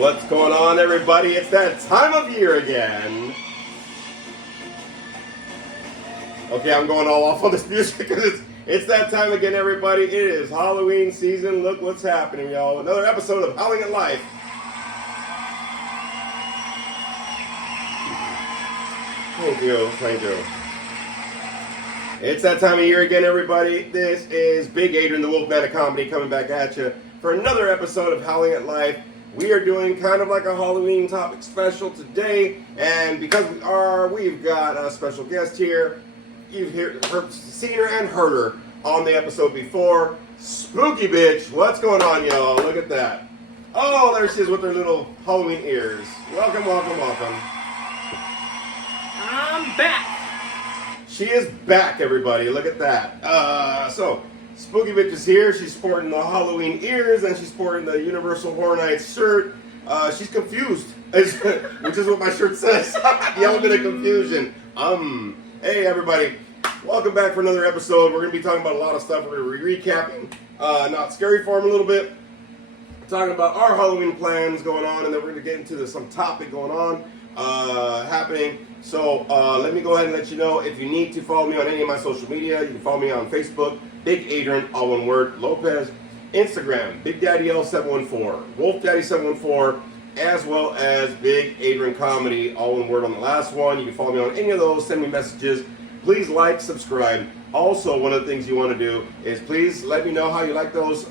What's going on, everybody? It's that time of year again. Okay, I'm going all off on this music because it's that time again, everybody. It is Halloween season. Look what's happening, y'all. Another episode of Howling at Life. Thank you. It's that time of year again, everybody. This is Big Adrian, the Wolfman of Comedy, coming back at you for another episode of Howling at Life. We are doing kind of like a Halloween topic special today, and because we've got a special guest here. You've seen her and heard her on the episode before. Spooky bitch, what's going on, y'all? Look at that. Oh, there she is with her little Halloween ears. Welcome. I'm back. She is back, everybody. Look at that. So, Spooky bitch is here. She's sporting the Halloween ears, and she's sporting the Universal Horror Nights shirt. She's confused, which is what my shirt says. The element of confusion. Hey everybody, welcome back for another episode. We're going to be talking about a lot of stuff. We're going to be recapping Not Scary Farm a little bit, talking about our Halloween plans going on, and then we're going to get into some topic going on, happening. So let me go ahead and let you know, if you need to follow me on any of my social media, you can follow me on Facebook, Big Adrian, all one word, Lopez, Instagram, Big Daddy L714, Wolf Daddy 714, as well as Big Adrian Comedy, all one word on the last one. You can follow me on any of those, send me messages. Please like, subscribe. Also, one of the things you want to do is please let me know how you like those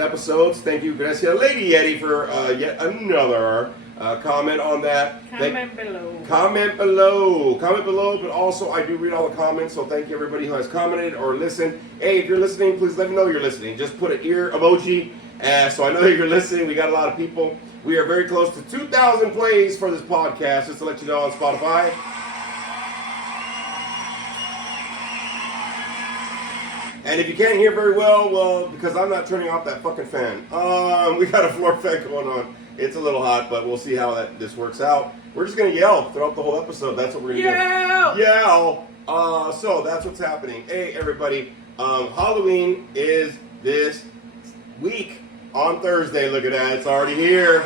episodes. Thank you, Gracia Lady Yeti, for yet another comment on that. Comment below. Comment below, but also I do read all the comments, so thank you everybody who has commented or listened. Hey, if you're listening, please let me know you're listening. Just put an ear emoji. So I know that you're listening. We got a lot of people. We are very close to 2,000 plays for this podcast, just to let you know, on Spotify. And if you can't hear very well, because I'm not turning off that fucking fan. We got a floor fan going on. It's a little hot, but we'll see how this works out. We're just going to yell throughout the whole episode. That's what we're going to do. Yell! So that's what's happening. Hey, everybody. Halloween is this week. On Thursday, look at that, it's already here.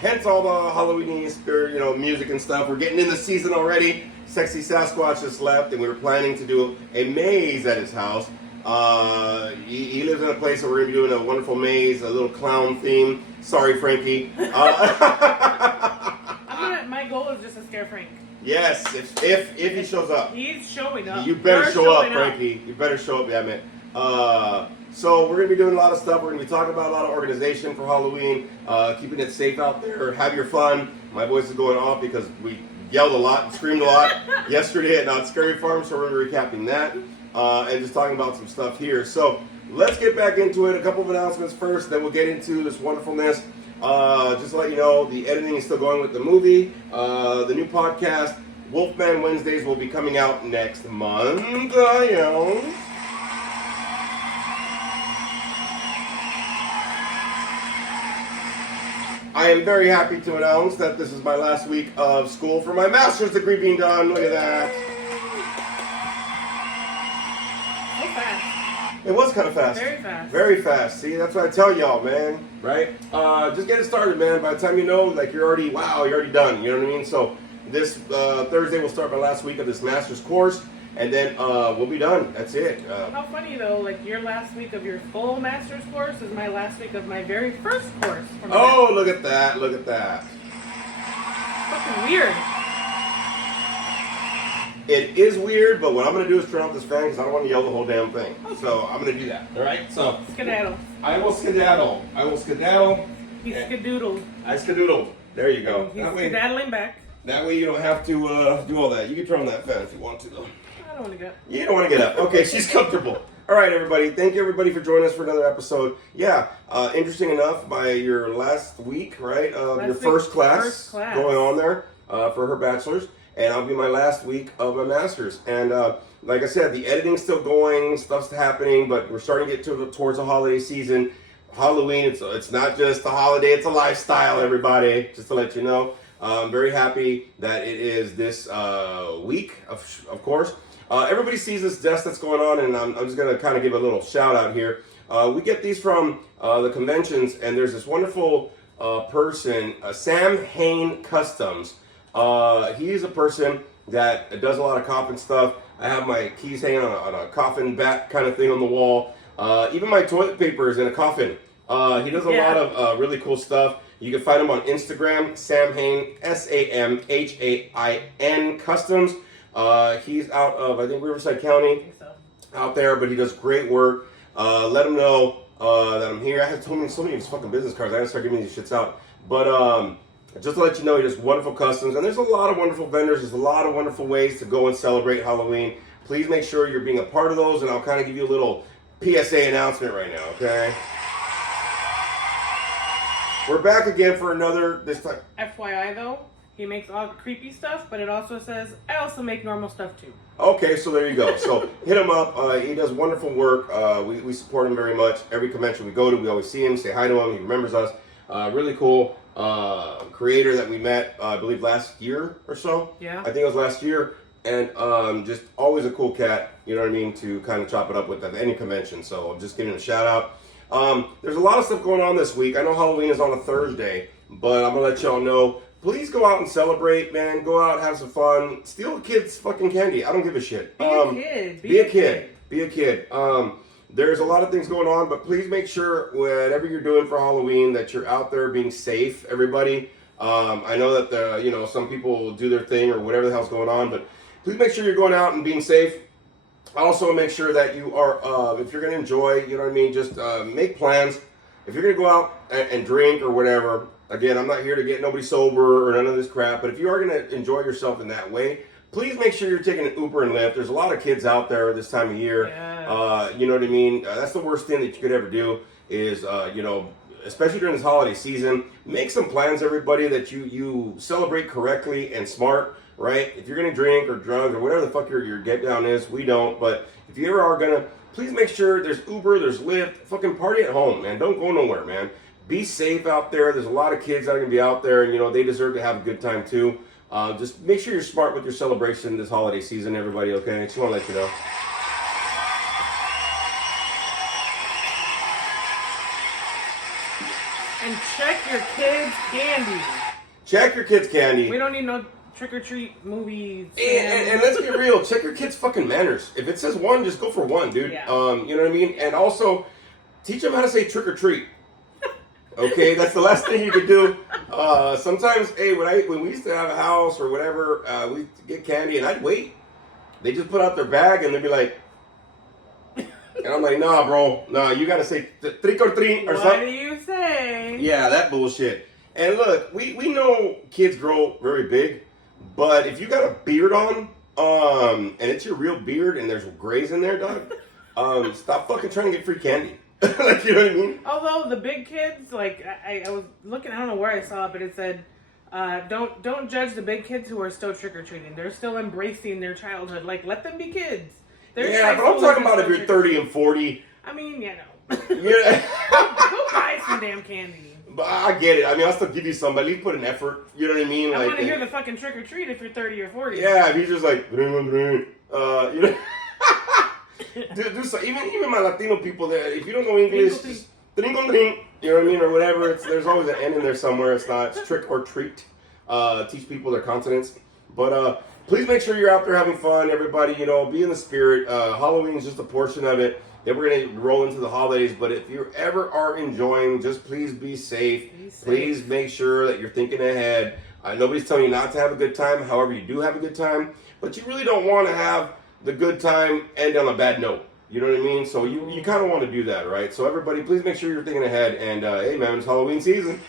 Hence all the Halloween spirit, music and stuff. We're getting in the season already. Sexy Sasquatch just left, and we were planning to do a maze at his house. He lives in a place where we're going to be doing a wonderful maze, a little clown theme. Sorry, Frankie. My goal is just to scare Frank. Yes, if he shows up. He's showing up. You better show up, Frankie. You better show up, damn it. So we're going to be doing a lot of stuff. We're going to be talking about a lot of organization for Halloween, keeping it safe out there. Have your fun. My voice is going off because we yelled a lot and screamed a lot yesterday at Not Scary Farm, so we're going to be recapping that and just talking about some stuff here. So let's get back into it. A couple of announcements first, then we'll get into this wonderfulness. Just to let you know, the editing is still going with the movie. The new podcast, Wolfman Wednesdays, will be coming out next month. I am very happy to announce that this is my last week of school for my master's degree being done. Look at that. So fast. It was kind of fast. Very fast. Very fast. See, that's what I tell y'all, man. Right? Just get it started, man. By the time you know, you're already done. You know what I mean? So this Thursday will start my last week of this master's course. And then we'll be done. That's it. How funny though, your last week of your full master's course is my last week of my very first course. Oh, look at that. Look at that. Fucking weird. It is weird, but what I'm going to do is turn off this fan because I don't want to yell the whole damn thing. Okay. So I'm going to do that. All right? So Skedaddle. I will skedaddle. He skedoodled. I skedoodled. There you go. He's skedaddling back. That way you don't have to do all that. You can turn on that fan if you want to, though. I don't want to get up. You don't want to get up. Okay, she's comfortable. All right, everybody. Thank you, everybody, for joining us for another episode. Yeah, interesting enough, by your last week, right, of your first class going on there for her bachelor's, and I'll be my last week of a master's. And like I said, the editing's still going, stuff's happening, but we're starting to get towards the holiday season. Halloween, it's not just a holiday, it's a lifestyle, everybody, just to let you know. I'm very happy that it is this week, of course. Everybody sees this desk that's going on, and I'm just going to kind of give a little shout out here. We get these from the conventions, and there's this wonderful person, Sam Hain Customs. He's a person that does a lot of coffin stuff. I have my keys hanging on a coffin bat kind of thing on the wall. Even my toilet paper is in a coffin. He does a lot of really cool stuff. You can find him on Instagram, Sam Hain, SamHain Customs. He's out of, I think, Riverside County, out there, but he does great work. Let him know that I'm here. I have so many of his fucking business cards. I gotta start giving these shits out. But just to let you know, he does wonderful customs, and there's a lot of wonderful vendors. There's a lot of wonderful ways to go and celebrate Halloween. Please make sure you're being a part of those, and I'll kind of give you a little PSA announcement right now, okay? We're back again for another, this time. FYI though, he makes all the creepy stuff, but it also says, I also make normal stuff too. Okay, so there you go. So hit him up. He does wonderful work. We support him very much. Every convention we go to, we always see him, say hi to him. He remembers us. Really cool creator that we met, I believe, last year or so. Yeah. I think it was last year. And just always a cool cat, you know what I mean, to kind of chop it up with at any convention. So I'm just giving him a shout out. There's a lot of stuff going on this week. I know Halloween is on a Thursday, but I'm going to let y'all know. Please go out and celebrate, man. Go out, have some fun. Steal a kid's fucking candy. I don't give a shit. Be a kid. Be a kid. Be a kid. There's a lot of things going on, but please make sure whatever you're doing for Halloween that you're out there being safe, everybody. I know that some people do their thing or whatever the hell's going on, but please make sure you're going out and being safe. Also, make sure that you are, if you're going to enjoy, you know what I mean, just make plans. If you're going to go out and drink or whatever, again, I'm not here to get nobody sober or none of this crap, but if you are going to enjoy yourself in that way, please make sure you're taking an Uber and Lyft. There's a lot of kids out there this time of year. Yeah. You know what I mean? That's the worst thing that you could ever do is, especially during this holiday season, make some plans, everybody, that you celebrate correctly and smart. Right? If you're gonna drink or drugs or whatever the fuck your get down is, we don't. But if you ever are gonna, please make sure there's Uber, there's Lyft. Fucking party at home, man. Don't go nowhere, man. Be safe out there. There's a lot of kids that are gonna be out there, and they deserve to have a good time too. Just make sure you're smart with your celebration this holiday season, everybody. Okay? Just want to let you know. And check your kids' candy. Check your kids' candy. We don't need no trick-or-treat movies. And let's get real. Check your kids' fucking manners. If it says one, just go for one, dude. Yeah. You know what I mean? And also, teach them how to say trick-or-treat. Okay? That's the last thing you could do. Sometimes, hey, when we used to have a house or whatever, we'd get candy, and I'd wait. They just put out their bag, and they'd be like... And I'm like, nah, bro. Nah, you gotta say trick or treat or something. What do you say? Yeah, that bullshit. And look, we know kids grow very big, but if you got a beard on, and it's your real beard and there's grays in there, dog, stop fucking trying to get free candy. Like, you know what I mean? Although the big kids, like I was looking, I don't know where I saw it, but it said, don't judge the big kids who are still trick-or-treating. They're still embracing their childhood. Like, let them be kids. Yeah, but I'm talking about if you're 30 and 40. I mean, no. Yeah. Go buy some damn candy. But I get it. I mean, I'll still give you some, but at least put an effort. You know what I mean? I like, want to hear the fucking trick-or-treat if you're 30 or 40. Yeah, if he's just like, do so. Even my Latino people, if you don't know English, just drink on drink. You know what I mean? Or whatever. There's always an N in there somewhere. It's trick or treat. Teach people their consonants. But please make sure you're out there having fun, everybody. Be in the spirit. Halloween is just a portion of it. Then we're going to roll into the holidays. But if you ever are enjoying, just please be safe. Please make sure that you're thinking ahead. Nobody's telling you not to have a good time. However, you do have a good time. But you really don't want to have the good time end on a bad note. You know what I mean? So you kind of want to do that, right? So everybody, please make sure you're thinking ahead. And hey, man, it's Halloween season.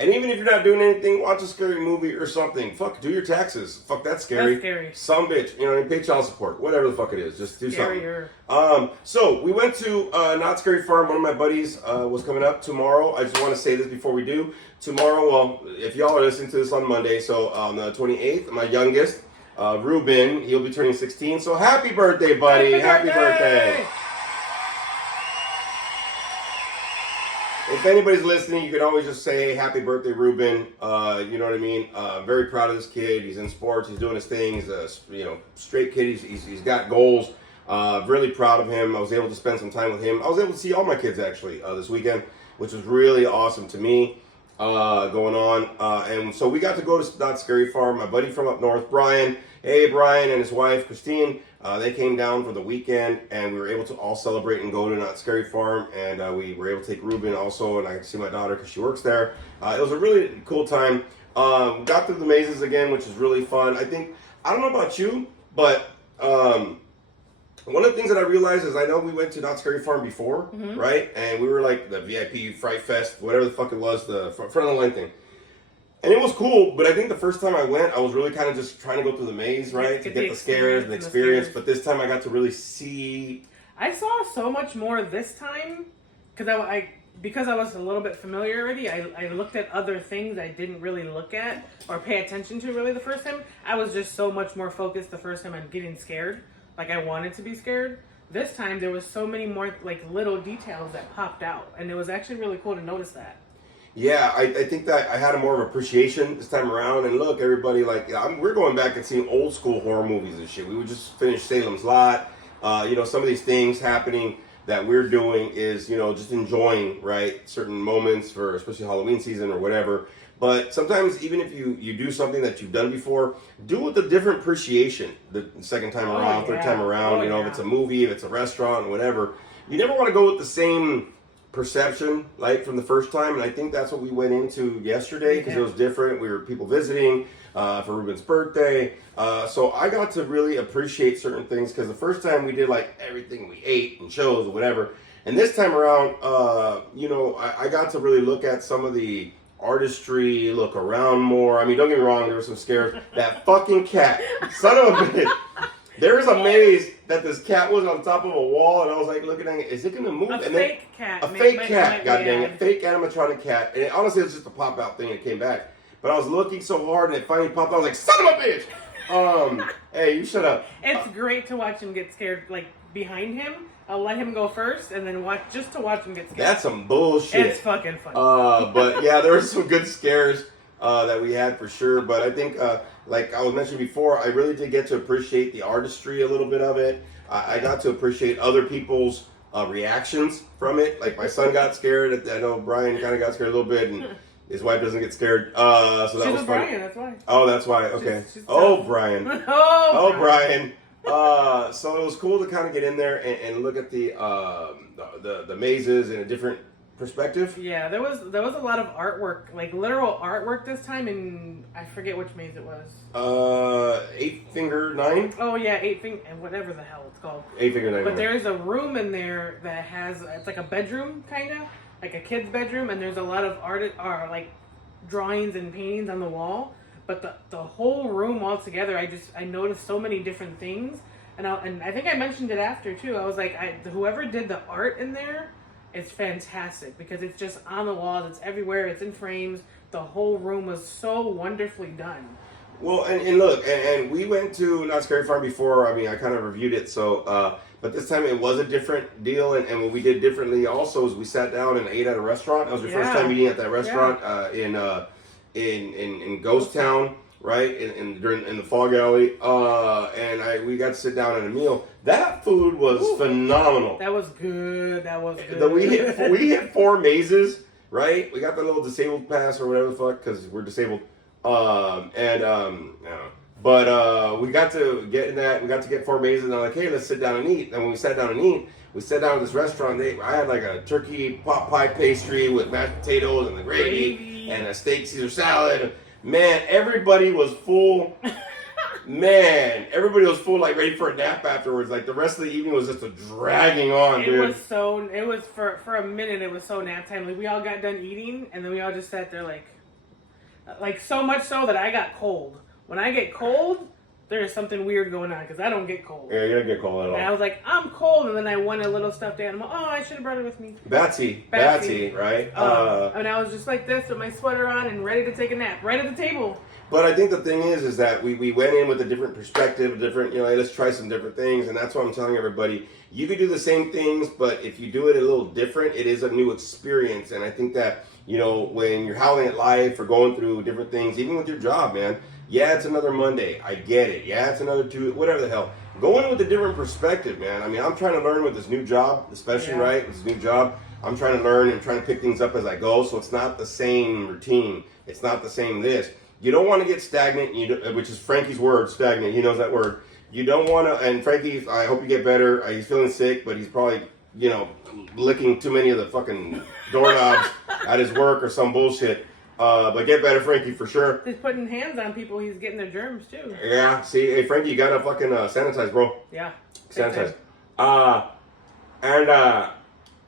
And even if you're not doing anything, watch a scary movie or something. Fuck, do your taxes. Fuck, that's scary. That's scary. Some bitch, pay child support. Whatever the fuck it is. Just do Scarier. something. So, we went to Not Scary Farm. One of my buddies was coming up tomorrow. I just want to say this before we do. Tomorrow, well, if y'all are listening to this on Monday, so on the 28th, my youngest, Ruben, he'll be turning 16. So, happy birthday, buddy. Happy birthday. if anybody's listening, you can always just say happy birthday, Ruben. You know what I mean? Very proud of this kid. He's in sports. He's doing his thing. He's a straight kid. He's got goals. Really proud of him. I was able to spend some time with him. I was able to see all my kids actually this weekend, which was really awesome to me. Going on, and so we got to go to Not Scary Farm. My buddy from up north, Brian. Hey, Brian and his wife Christine. They came down for the weekend, and we were able to all celebrate and go to Not Scary Farm. And we were able to take Ruben also, and I got to see my daughter because she works there. It was a really cool time. Got through the mazes again, which is really fun. I don't know about you, but one of the things that I realized is I know we went to Not Scary Farm before, right? And we were like the VIP Fright Fest, whatever the fuck it was, the front of the line thing. And it was cool, but I think the first time I went, I was really kind of just trying to go through the maze, right? To get the scares and the experience. But this time I got to really see. I saw so much more this time because I was a little bit familiar already. I looked at other things I didn't really look at or pay attention to really the first time. I was just so much more focused the first time on getting scared. Like I wanted to be scared. This time there was so many more like little details that popped out, and it was actually really cool to notice that. Yeah, I think that I had a more of appreciation this time around. And look, everybody, like we're going back and seeing old school horror movies and shit. We would just finish Salem's Lot. Some of these things happening that we're doing is just enjoying certain moments for especially Halloween season or whatever. But sometimes even if you do something that you've done before, do it with a different appreciation the second time around, third time around. If it's a movie, if it's a restaurant, whatever. You never want to go with the same perception from the first time. And I think that's what we went into yesterday because it was different. We were people visiting for Ruben's birthday. So I got to really appreciate certain things because the first time we did everything we ate and shows or whatever. And this time around, I got to really look at some of the artistry, look around more. I mean, don't get me wrong, there were some scares. That fucking cat, son of a bitch. There was a maze that this cat was on top of a wall, and I was looking at it, is it going to move? A fake cat. God dang it. Fake animatronic cat. And honestly, it's just a pop out thing. It came back. But I was looking so hard, and it finally popped out. I was like, son of a bitch! Hey, you shut up. It's great to watch him get scared, behind him. I'll let him go first, and then watch him get scared. That's some bullshit. It's fucking funny. But yeah, there were some good scares that we had for sure. But I think, like I was mentioning before, I really did get to appreciate the artistry a little bit of it. I got to appreciate other people's reactions from it. Like my son got scared. I know Brian kind of got scared a little bit, and his wife doesn't get scared. So that was funny. Brian, that's why. Oh, that's why. Okay. She's Brian. Oh, Brian. So it was cool to kind of get in there and look at the mazes in a different perspective. Yeah, there was a lot of artwork, literal artwork this time, and I forget which maze it was. 8 Finger 9. Oh yeah, 8 Finger, and whatever the hell it's called. 8 Finger 9. But there's a room in there that it's like a bedroom, kind of like a kid's bedroom, and there's a lot of drawings and paintings on the wall. But the whole room altogether, I noticed so many different things, and I think I mentioned it after too. I was like, whoever did the art in there, it's fantastic because it's just on the walls, it's everywhere, it's in frames. The whole room was so wonderfully done. Well, and look, and we went to Not Scary Farm before. I mean, I kind of reviewed it, so but this time it was a different deal, and what we did differently also is we sat down and ate at a restaurant. That was your first time eating at that restaurant in Ghost Town, right? In the Fog Alley, and we got to sit down at a meal. That food was phenomenal. That was good. We hit 4 mazes, right? We got the little disabled pass or whatever the fuck because we're disabled, but we got to get in that. We got to get 4 mazes, and I'm like, hey, let's sit down and eat. And when we sat down and eat, we sat down at this restaurant. I had a turkey pot pie pastry with mashed potatoes and the gravy. And a steak Caesar salad. Man, everybody was full. Everybody was full, ready for a nap afterwards. The rest of the evening was just dragging on, dude. It was for a minute, it was so nap time. We all got done eating, and then we all just sat there so much so that I got cold. When I get cold, there's something weird going on because I don't get cold. Yeah, you don't get cold at all. And I was like, I'm cold, and then I won a little stuffed animal. Oh, I should have brought it with me. Batsy, right? And I was just like this with my sweater on and ready to take a nap right at the table. But I think the thing is that we went in with a different perspective, hey, let's try some different things, and that's why I'm telling everybody, you could do the same things, but if you do it a little different, it is a new experience. And I think that, you know, when you're howling at life or going through different things, even with your job, man, yeah, it's another Monday. I get it. Yeah, it's another Tuesday, whatever the hell. Go in with a different perspective, man. I mean, I'm trying to learn with this new job, especially, right? This new job. I'm trying to learn and trying to pick things up as I go, so it's not the same routine. It's not the same this. You don't want to get stagnant, which is Frankie's word, stagnant. He knows that word. You don't want to, and Frankie, I hope you get better. He's feeling sick, but he's probably, you know, licking too many of the fucking doorknobs at his work or some bullshit. But get better, Frankie, for sure. He's putting hands on people. He's getting their germs, too. Yeah, see, hey, Frankie, you gotta fucking sanitize, bro. Yeah. Sanitize.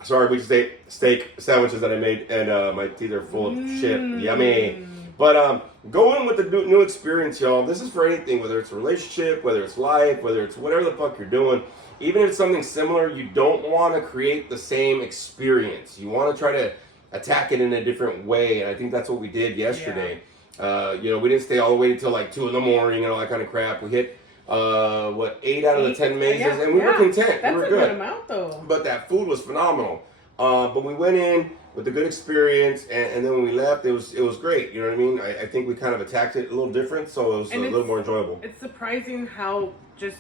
Sorry, we just ate steak sandwiches that I made, and my teeth are full of shit. Yummy. But go in with the new experience, y'all. This is for anything, whether it's a relationship, whether it's life, whether it's whatever the fuck you're doing. Even if it's something similar, you don't want to create the same experience. You want to try to attack it in a different way, and I think that's what we did yesterday. Yeah. You know, we didn't stay all the way until like 2 in the morning and all that kind of crap. We hit 8 out of the 10 mazes, and we were content. That's we were a good amount, though. But that food was phenomenal. But we went in with a good experience, and then when we left, it was great. You know what I mean? I think we kind of attacked it a little different, so it was a little more enjoyable. It's surprising how just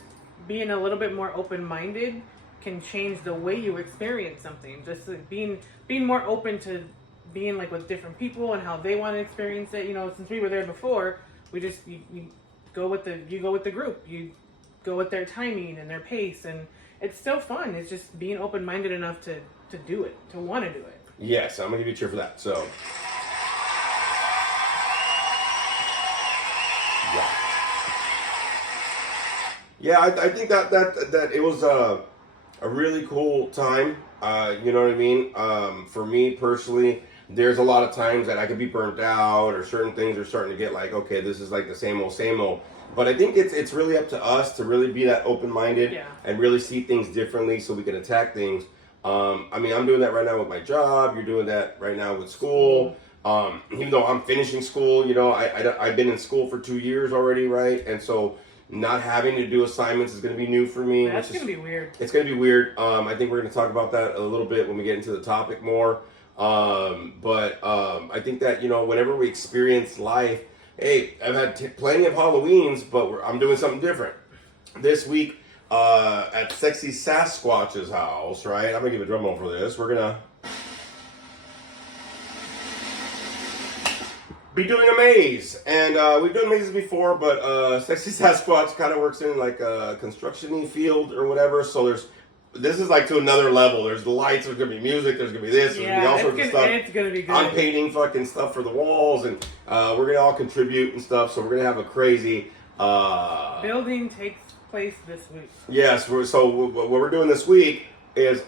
being a little bit more open-minded can change the way you experience something. Just like being more open to being like with different people and how they want to experience it. You know, since we were there before, we just you go with the group. You go with their timing and their pace, and it's still fun. It's just being open-minded enough to do it, to want to do it. Yes, I'm gonna give you a cheer for that. So, yeah, I think that it was a really cool time. You know what I mean? For me personally, there's a lot of times that I could be burnt out, or certain things are starting to get like, okay, this is like the same old. But I think it's really up to us to really be that open-minded and really see things differently, so we can attack things. I mean, I'm doing that right now with my job. You're doing that right now with school. Even though I'm finishing school, you know, I've been in school for 2 years already, right? And so not having to do assignments is going to be new for me. That's going to be weird. It's going to be weird. I think we're going to talk about that a little bit when we get into the topic more. But I think that, you know, whenever we experience life, hey, I've had plenty of Halloweens, but I'm doing something different. This week, at Sexy Sasquatch's house, right? I'm gonna give a drum roll for this. We're gonna be doing a maze, and we've done mazes before, but Sexy Sasquatch kind of works in like a construction-y field or whatever. So this is like to another level. There's the lights. There's gonna be music. There's gonna be this. There's gonna be all sorts of stuff. It's gonna be good. I'm painting fucking stuff for the walls, and we're gonna all contribute and stuff. So we're gonna have a crazy building takes place this week. Yes, what we're doing this week is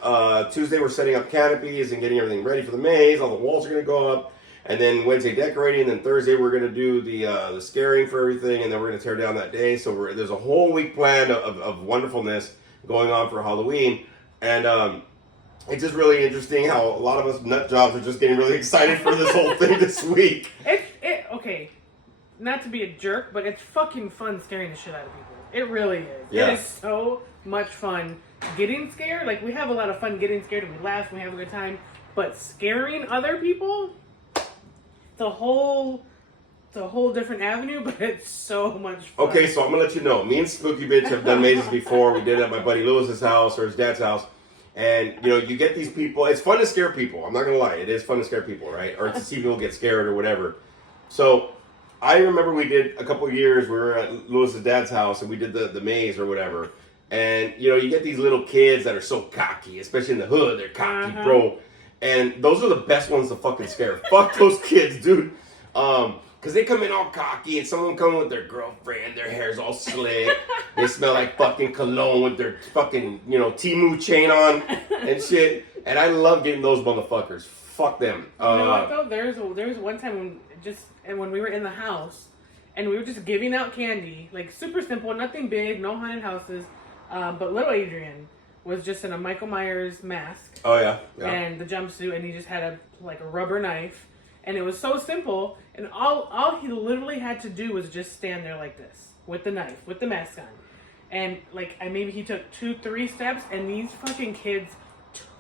Tuesday we're setting up canopies and getting everything ready for the maze. All the walls are going to go up, and then Wednesday decorating, and then Thursday we're going to do the scaring for everything, and then we're going to tear down that day. So there's a whole week planned of wonderfulness going on for Halloween, and it's just really interesting how a lot of us nut jobs are just getting really excited for this whole thing this week. Okay, not to be a jerk, but it's fucking fun scaring the shit out of people. It really is. Yeah. It is so much fun getting scared. Like, we have a lot of fun getting scared, and we laugh and we have a good time. But scaring other people, it's a whole different avenue, but it's so much fun. Okay, so I'm gonna let you know. Me and Spooky Bitch have done mazes before. We did it at my buddy Lewis's house or his dad's house. And, you know, you get these people. It's fun to scare people. I'm not gonna lie. It is fun to scare people, right? Or to see people get scared or whatever. So I remember we did a couple of years, we were at Lewis's dad's house, and we did the maze or whatever. And, you know, you get these little kids that are so cocky, especially in the hood. They're cocky, bro. And those are the best ones to fucking scare. Fuck those kids, dude. Because they come in all cocky, and some of them come with their girlfriend. Their hair's all slick. They smell like fucking cologne with their fucking, you know, Temu chain on and shit. And I love getting those motherfuckers. Fuck them. You know what, though? There was one time when we were in the house, and we were just giving out candy, like super simple, nothing big, no haunted houses. But little Adrian was just in a Michael Myers mask. Oh yeah. And the jumpsuit, and he just had a rubber knife, and it was so simple. And all he literally had to do was just stand there like this with the knife, with the mask on. and like maybe he took 2-3 steps, and these fucking kids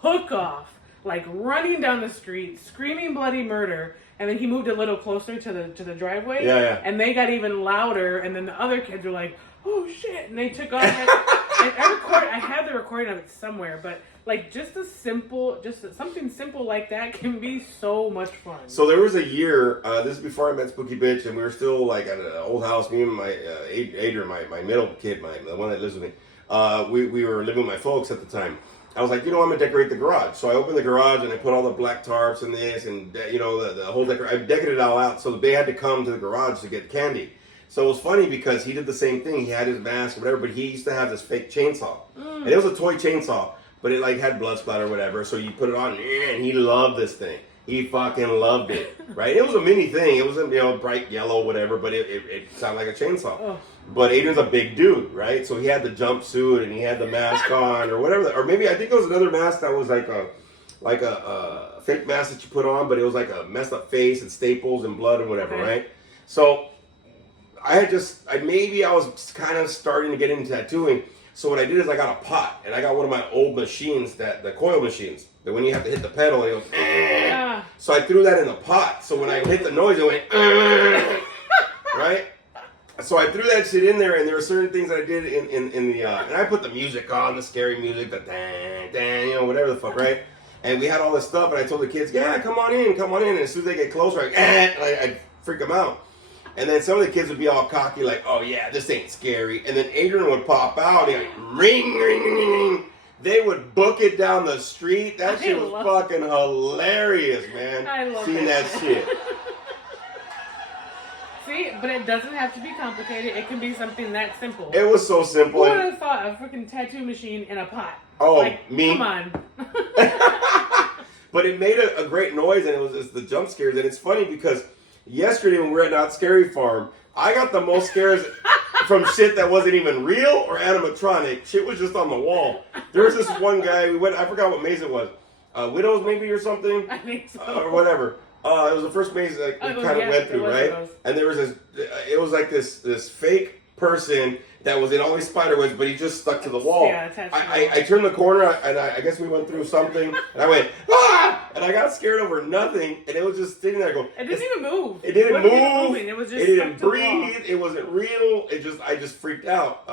took off, like running down the street, screaming bloody murder. And then he moved a little closer to the driveway. Yeah. And they got even louder. And then the other kids were like, "Oh shit!" And they took off. And I have the recording of it somewhere. But like just something simple like that can be so much fun. So there was a year. This is before I met Spooky Bitch, and we were still like at an old house. Me and my Adrian, my middle kid, the one that lives with me. We were living with my folks at the time. I was like, I'm gonna decorate the garage. So I opened the garage and I put all the black tarps and this and the whole I decorated it all out. So they had to come to the garage to get candy. So it was funny because he did the same thing. He had his mask or whatever, but he used to have this fake chainsaw, and it was a toy chainsaw, but it like had blood splatter or whatever. So you put it on, and he loved this thing. He fucking loved it, right? It was a mini thing. It wasn't bright yellow, whatever, but it sounded like a chainsaw. Oh. But Adrian's a big dude, right? So he had the jumpsuit and he had the mask on or whatever. Or maybe I think it was another mask that was like a fake mask that you put on, but it was like a messed up face and staples and blood and whatever, right? So I was kind of starting to get into tattooing. So what I did is I got a pot and I got one of my old machines, the coil machines, that when you have to hit the pedal, it goes, Yeah. So I threw that in the pot. So when I hit the noise, it went, right? So I threw that shit in there, and there were certain things that I did in the, and I put the music on, the scary music, the dang, dang, whatever the fuck, right? And we had all this stuff, and I told the kids, yeah, come on in. And as soon as they get closer, I'd freak them out. And then some of the kids would be all cocky, like, oh yeah, this ain't scary. And then Adrian would pop out, and he'd like, ring, ring, ring, ring. They would book it down the street. That shit was fucking hilarious, man. I love seeing that shit. See, but it doesn't have to be complicated. It can be something that simple. It was so simple. Who would have thought a freaking tattoo machine in a pot? Oh, like, me? Come on. But it made a great noise, and it was just the jump scares. And it's funny because yesterday when we were at Not Scary Farm, I got the most scares from shit that wasn't even real or animatronic. Shit was just on the wall. There was this one guy, I forgot what maze it was. Widows maybe or something? I think so. Or whatever. It was the first maze that we kind of went through, right? And there was it was like this fake person that was in all these spider webs, but he just stuck to the wall. Yeah, attached to the wall. I turned the corner, and I guess we went through something, and I went, ah! And I got scared over nothing, and it was just sitting there going, it didn't even move. It didn't move. It was just it didn't stuck to the wall. breathe. It wasn't real. I just freaked out.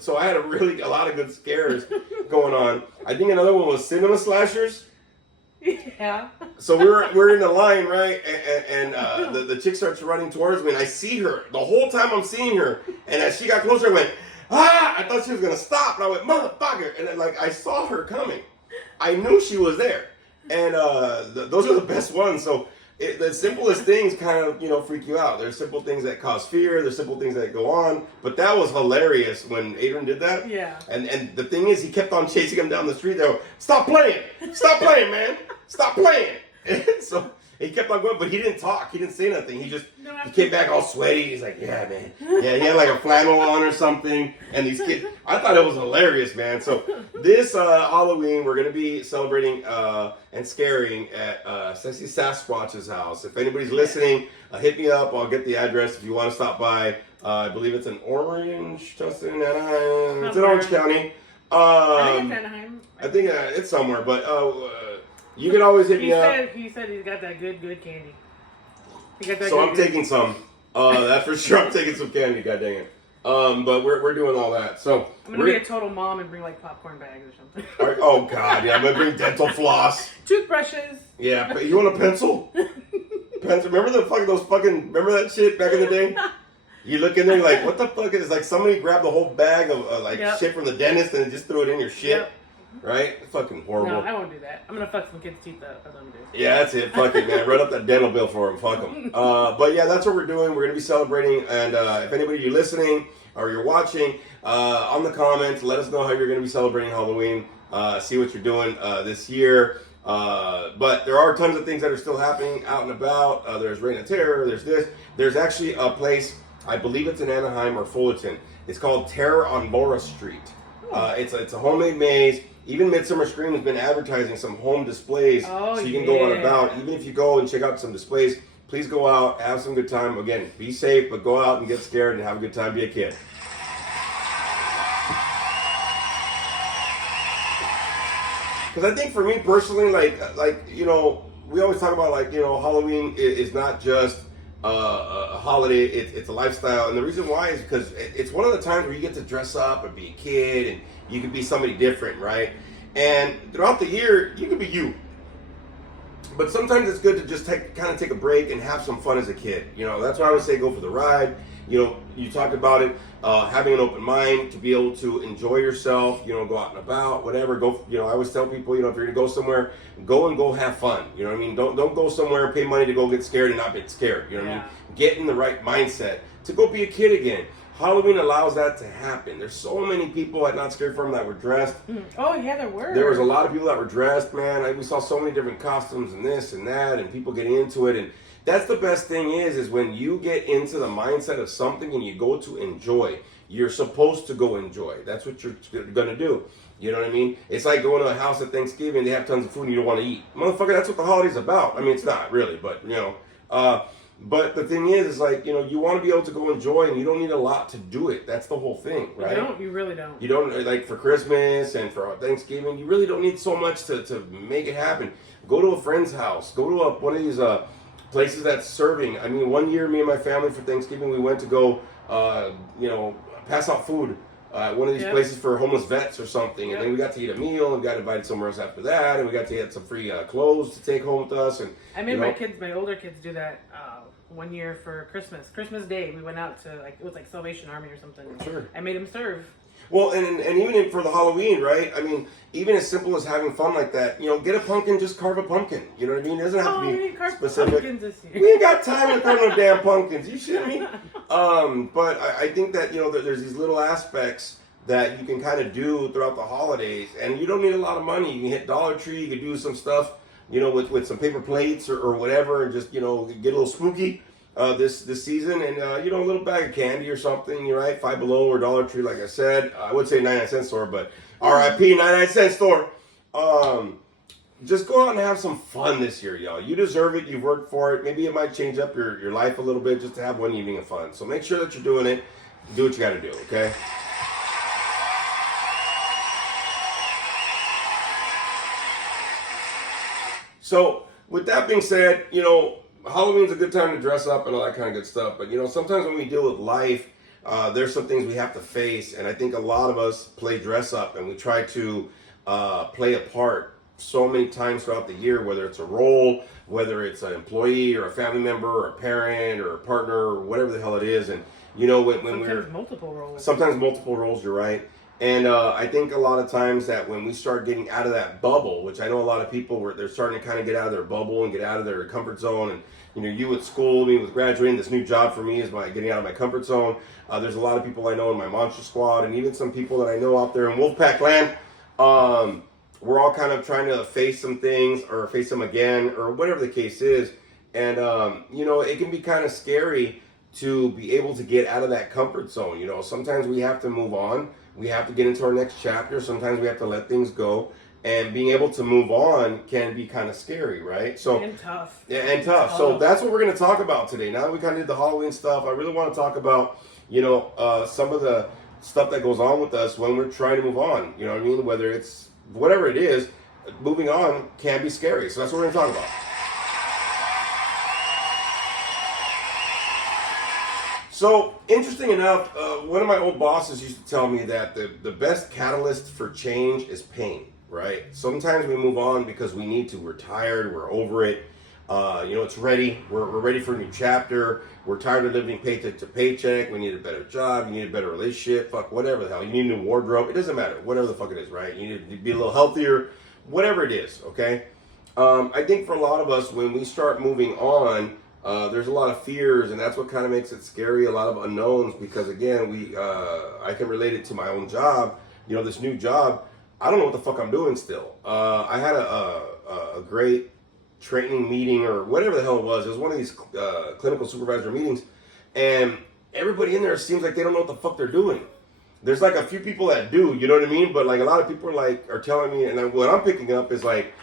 So I had a lot of good scares going on. I think another one was cinema slashers. Yeah. So we're in the line, right? And the chick starts running towards me, and I see her. The whole time I'm seeing her, and as she got closer, I went, ah! I thought she was gonna stop, and I went, motherfucker! And then, I saw her coming. I knew she was there, and those are the best ones. So the simplest things kind of freak you out. There's simple things that cause fear. There's simple things that go on. But that was hilarious when Adrian did that. Yeah. And the thing is, he kept on chasing him down the street. They go, stop playing, man, stop playing. So he kept on going, but he didn't talk. He didn't say nothing. He came back all sweaty. He's like, yeah, man. Yeah, he had like a flannel on or something. And these kids, I thought it was hilarious, man. So this Halloween, we're going to be celebrating and scaring at Sexy Sasquatch's house. If anybody's listening, hit me up. I'll get the address if you want to stop by. I believe it's in Orange, Justin, Anaheim. It's in Orange County. I think it's Anaheim. I think it's somewhere, but you can always hit me up. He said he's got that good candy. So I'm taking some. That's for sure. I'm taking some candy. God dang it. But we're doing all that. So I'm gonna be a total mom and bring like popcorn bags or something. Oh God, yeah. I'm gonna bring dental floss. Toothbrushes. Yeah. You want a pencil? Pencil. Remember remember that shit back in the day? You look in there like, what the fuck is like somebody grabbed the whole bag of shit from the dentist and just threw it in your shit. Yep. Right? Fucking horrible. No, I won't do that. I'm gonna fuck some kids' teeth up. That's what I'm gonna do. Yeah, that's it. Fuck it, man. Run up that dental bill for them. Fuck them. But yeah, that's what we're doing. We're gonna be celebrating. And if anybody you're listening or you're watching, on the comments, let us know how you're gonna be celebrating Halloween. See what you're doing this year. But there are tons of things that are still happening out and about. There's Reign of Terror. There's this. There's actually a place. I believe it's in Anaheim or Fullerton. It's called Terror on Bora Street. It's a homemade maze. Even Midsummer Scream has been advertising some home displays, so you can go on about. Even if you go and check out some displays, please go out, have some good time. Again, be safe, but go out and get scared and have a good time. Be a kid. Because I think for me personally, like you know, we always talk about like, you know, Halloween is not just a holiday; it's a lifestyle, and the reason why is because it's one of the times where you get to dress up and be a kid, and you can be somebody different, right? And throughout the year, you can be you. But sometimes it's good to just kind of take a break and have some fun as a kid. You know, that's why I would say go for the ride. You know, you talked about it, having an open mind to be able to enjoy yourself. You know, go out and about, whatever. Go. You know, I always tell people, you know, if you're gonna go somewhere, go have fun. You know what I mean? Don't go somewhere and pay money to go get scared and not get scared. You know what I mean? Get in the right mindset to go be a kid again. Halloween allows that to happen. There's so many people at Not Scared From that were dressed. Oh yeah, there were. There was a lot of people that were dressed, man. We saw so many different costumes and this and that, and people getting into it. And that's the best thing is when you get into the mindset of something and you go to enjoy. You're supposed to go enjoy. That's what you're gonna do. You know what I mean? It's like going to a house at Thanksgiving. They have tons of food and you don't want to eat, motherfucker. That's what the holiday's about. I mean, it's not really, but you know. But the thing is like, you know, you want to be able to go enjoy, and you don't need a lot to do it. That's the whole thing, right? You really don't. You don't, like for Christmas and for Thanksgiving, you really don't need so much to make it happen. Go to a friend's house. Go to one of these places that's serving. I mean, one year, me and my family for Thanksgiving, we went to go, you know, pass out food. One of these places for homeless vets or something, and then we got to eat a meal and got invited somewhere else after that, and we got to get some free clothes to take home with us. And I made my older kids do that one year for Christmas Day. We went out to it was like Salvation Army or something. Sure. I made them serve. Well, and even for the Halloween, right? I mean, even as simple as having fun like that, you know, get a pumpkin, just carve a pumpkin. You know what I mean? It doesn't have to be specific. Pumpkins this year. We ain't got time to carve no damn pumpkins. You shitting me? But I think that, you know, that there's these little aspects that you can kind of do throughout the holidays, and you don't need a lot of money. You can hit Dollar Tree, you can do some stuff, you know, with some paper plates or whatever, and just, you know, get a little spooky this season, and you know, a little bag of candy or something. You're right, Five Below or Dollar Tree, like I said. I would say 99-cent store, but R.I.P. 99-cent store. Just go out and have some fun this year, y'all. You deserve it. You've worked for it. Maybe it might change up your life a little bit just to have one evening of fun. So make sure that you're doing it. Do what you got to do, okay? So with that being said, you know, Halloween's a good time to dress up and all that kind of good stuff. But, you know, sometimes when we deal with life, there's some things we have to face. And I think a lot of us play dress up and we try to play a part so many times throughout the year, whether it's a role, whether it's an employee or a family member or a parent or a partner or whatever the hell it is. And, you know, when sometimes multiple roles. Sometimes multiple roles, you're right. And I think a lot of times that when we start getting out of that bubble, which I know a lot of people they're starting to kind of get out of their bubble and get out of their comfort zone. And, you know, you at school, me with graduating, this new job for me is getting out of my comfort zone. There's a lot of people I know in my Monster Squad, and even some people that I know out there in Wolfpack Land. We're all kind of trying to face some things or face them again or whatever the case is. And, you know, it can be kind of scary to be able to get out of that comfort zone. You know, sometimes we have to move on. We have to get into our next chapter. Sometimes we have to let things go. And being able to move on can be kind of scary, right? So and tough. Yeah, and tough. So that's what we're going to talk about today. Now that we kind of did the Halloween stuff, I really want to talk about, you know, some of the stuff that goes on with us when we're trying to move on. You know what I mean? Whether it's whatever it is, moving on can be scary. So that's what we're going to talk about. So, interesting enough, one of my old bosses used to tell me that the best catalyst for change is pain, right? Sometimes we move on because we need to. We're tired. We're over it. You know, it's ready. We're ready for a new chapter. We're tired of living paycheck to paycheck. We need a better job. You need a better relationship. Fuck, whatever the hell. You need a new wardrobe. It doesn't matter. Whatever the fuck it is, right? You need to be a little healthier. Whatever it is, okay? I think for a lot of us, when we start moving on, there's a lot of fears, and that's what kind of makes it scary, a lot of unknowns, because again, I can relate it to my own job. You know, this new job, I don't know what the fuck I'm doing still. I had a great training meeting or whatever the hell it was. It was one of these clinical supervisor meetings, and everybody in there seems like they don't know what the fuck they're doing. There's like a few people that do, you know what I mean? But like a lot of people are telling me, and what I'm picking up is like,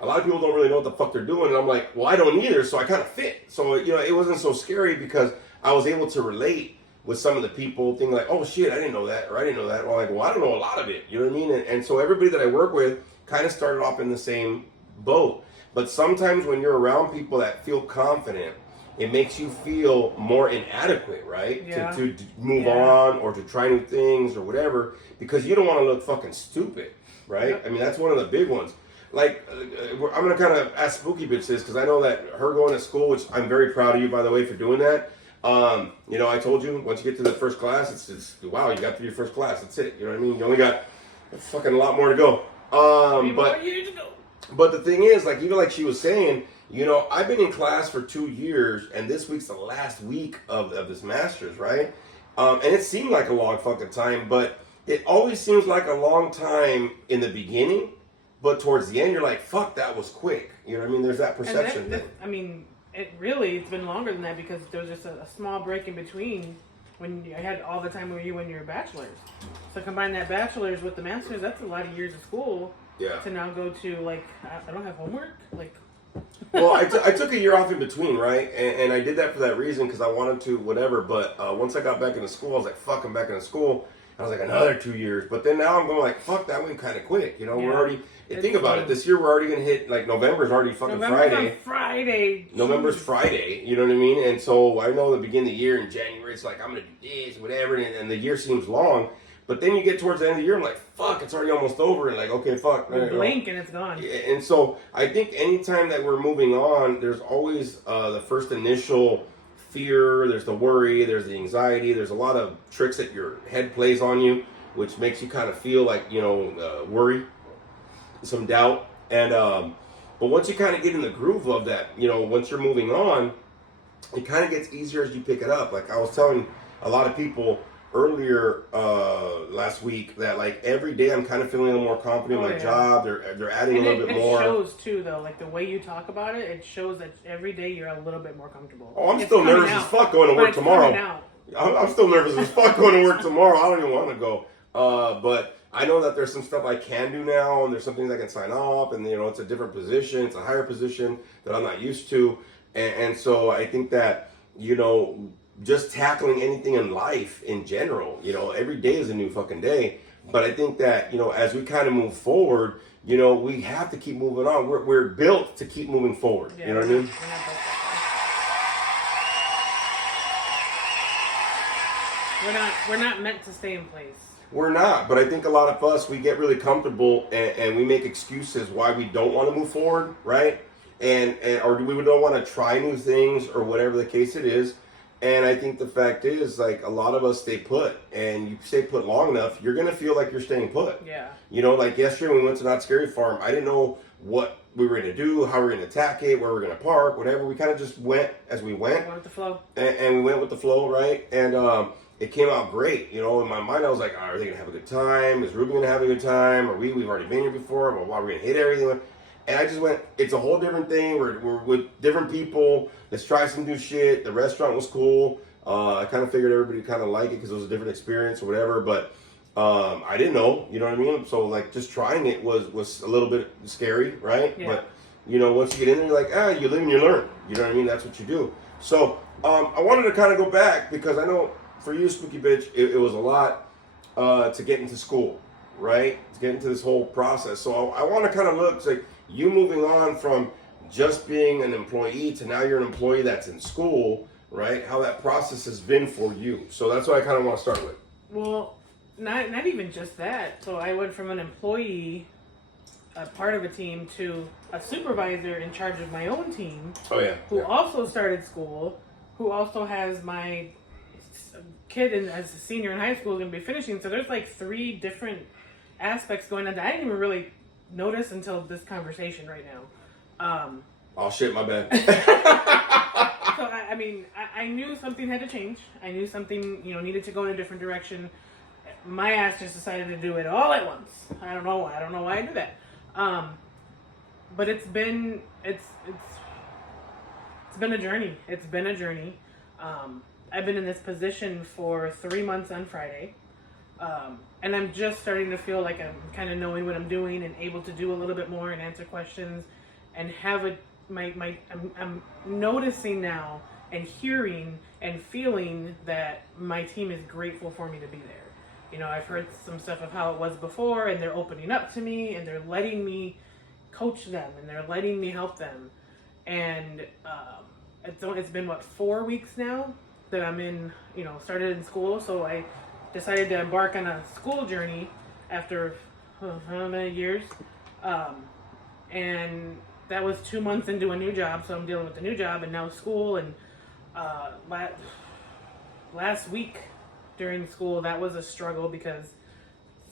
a lot of people don't really know what the fuck they're doing, and I'm like, well, I don't either, so I kind of fit. So, you know, it wasn't so scary because I was able to relate with some of the people, thinking like, oh shit, I didn't know that, or I didn't know that. Or I'm like, well, I don't know a lot of it, you know what I mean? And so everybody that I work with kind of started off in the same boat. But sometimes when you're around people that feel confident, it makes you feel more inadequate, right? Yeah. To move on or to try new things or whatever, because you don't want to look fucking stupid, right? Yep. I mean, that's one of the big ones. Like, I'm going to kind of ask Spooky Bitch this, because I know that her going to school, which I'm very proud of you, by the way, for doing that. You know, I told you, once you get to the first class, it's wow, you got through your first class. That's it. You know what I mean? You only got a fucking lot more to go. But the thing is, like, even like she was saying, you know, I've been in class for 2 years, and this week's the last week of this master's, right? And it seemed like a long fucking time, but it always seems like a long time in the beginning, but towards the end, you're like, fuck, that was quick. You know what I mean? There's that perception thing. I mean, it's been longer than that because there was just a small break in between when I had all the time with you when you're bachelor's. So combine that bachelor's with the master's, that's a lot of years of school. Yeah. To now go to, like, I don't have homework? Like... Well, I took a year off in between, right? And I did that for that reason because I wanted to, whatever. But once I got back into school, I was like, fuck, I'm back into school. I was like, another 2 years. But then now I'm going like, fuck, that went kind of quick. You know, we're already, think about it. This year we're already going to hit, like, November's already fucking Friday. November's Friday, you know what I mean? And so I know the beginning of the year in January, it's like, I'm going to do this, whatever. And the year seems long. But then you get towards the end of the year, I'm like, fuck, it's already almost over. And like, okay, fuck. You blink and it's gone. And so I think anytime that we're moving on, there's always the first initial fear, there's the worry, there's the anxiety, there's a lot of tricks that your head plays on you, which makes you kind of feel like, you know, worry, some doubt. And, but once you kind of get in the groove of that, you know, once you're moving on, it kind of gets easier as you pick it up. Like I was telling a lot of people earlier last week that like every day I'm kind of feeling a little more confident in my job. They're adding a little bit more. It shows too though, like the way you talk about it, it shows that every day you're a little bit more comfortable. Oh, I'm still nervous as fuck going to work tomorrow. I'm still nervous as fuck going to work tomorrow. I don't even want to go. But I know that there's some stuff I can do now, and there's some things I can sign off, and you know it's a different position, it's a higher position that I'm not used to, and so I think that you know. Just tackling anything in life in general, you know, every day is a new fucking day. But I think that, you know, as we kind of move forward, you know, we have to keep moving on. We're built to keep moving forward. Yeah, you know what I mean? We're not meant to stay in place. We're not, but I think a lot of us, we get really comfortable and we make excuses why we don't want to move forward, right? And or we don't want to try new things or whatever the case it is. And I think the fact is, like, a lot of us stay put. And you stay put long enough, you're going to feel like you're staying put. Yeah. You know, like yesterday when we went to Not Scary Farm, I didn't know what we were going to do, how we were going to attack it, where we were going to park, whatever. We kind of just went as we went. Went with the flow. And we went with the flow, right? And it came out great. You know, in my mind, I was like, are they going to have a good time? Is Ruby going to have a good time? We've already been here before, but we're going to hit everything. And I just went, it's a whole different thing. We're with different people. Let's try some new shit. The restaurant was cool. I kind of figured everybody would kind of like it because it was a different experience or whatever. But I didn't know, you know what I mean? So, like, just trying it was a little bit scary, right? Yeah. But, you know, once you get in there, you're like, you live and you learn. You know what I mean? That's what you do. So, I wanted to kind of go back because I know for you, Spooky Bitch, it was a lot to get into school, right? To get into this whole process. So, I want to kind of look, like, you moving on from just being an employee to now you're an employee that's in school, right? How that process has been for you. So that's what I kind of want to start with. Well, not even just that. So I went from an employee, a part of a team, to a supervisor in charge of my own team. Oh, yeah. Who also started school, who also has my kid as a senior in high school is going to be finishing. So there's like 3 different aspects going on that I didn't even really notice until this conversation right now. Oh shit, my bad. So I mean, I knew something had to change. I knew something, you know, needed to go in a different direction. My ass just decided to do it all at once. I don't know why I did that. But it's been a journey. It's been a journey. I've been in this position for 3 months on Friday. And I'm just starting to feel like I'm kind of knowing what I'm doing and able to do a little bit more and answer questions and have I'm noticing now and hearing and feeling that my team is grateful for me to be there. You know, I've heard some stuff of how it was before, and they're opening up to me, and they're letting me coach them, and they're letting me help them. And it's been, what, 4 weeks now that I'm in, you know, started in school. So I decided to embark on a school journey after how many years. And that was 2 months into a new job, so I'm dealing with the new job and now school. And last week during school, that was a struggle because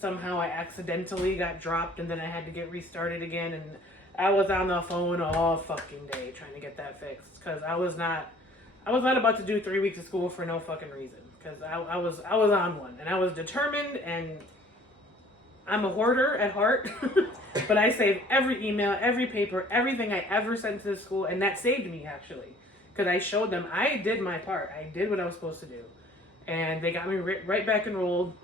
somehow I accidentally got dropped and then I had to get restarted again. And I was on the phone all fucking day trying to get that fixed because I was not about to do 3 weeks of school for no fucking reason, because I was on one and I was determined, and I'm a hoarder at heart. But I saved every email, every paper, everything I ever sent to the school, and that saved me actually, because I showed them I did my part. I did what I was supposed to do, and they got me right back enrolled,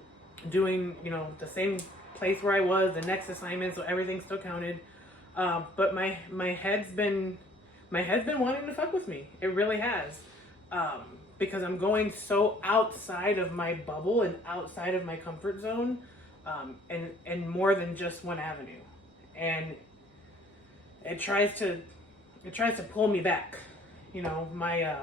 doing, you know, the same place where I was, the next assignment, so everything still counted. But my head's been wanting to fuck with me. It really has, because I'm going so outside of my bubble and outside of my comfort zone, and more than just one avenue, and it tries to pull me back. You know, my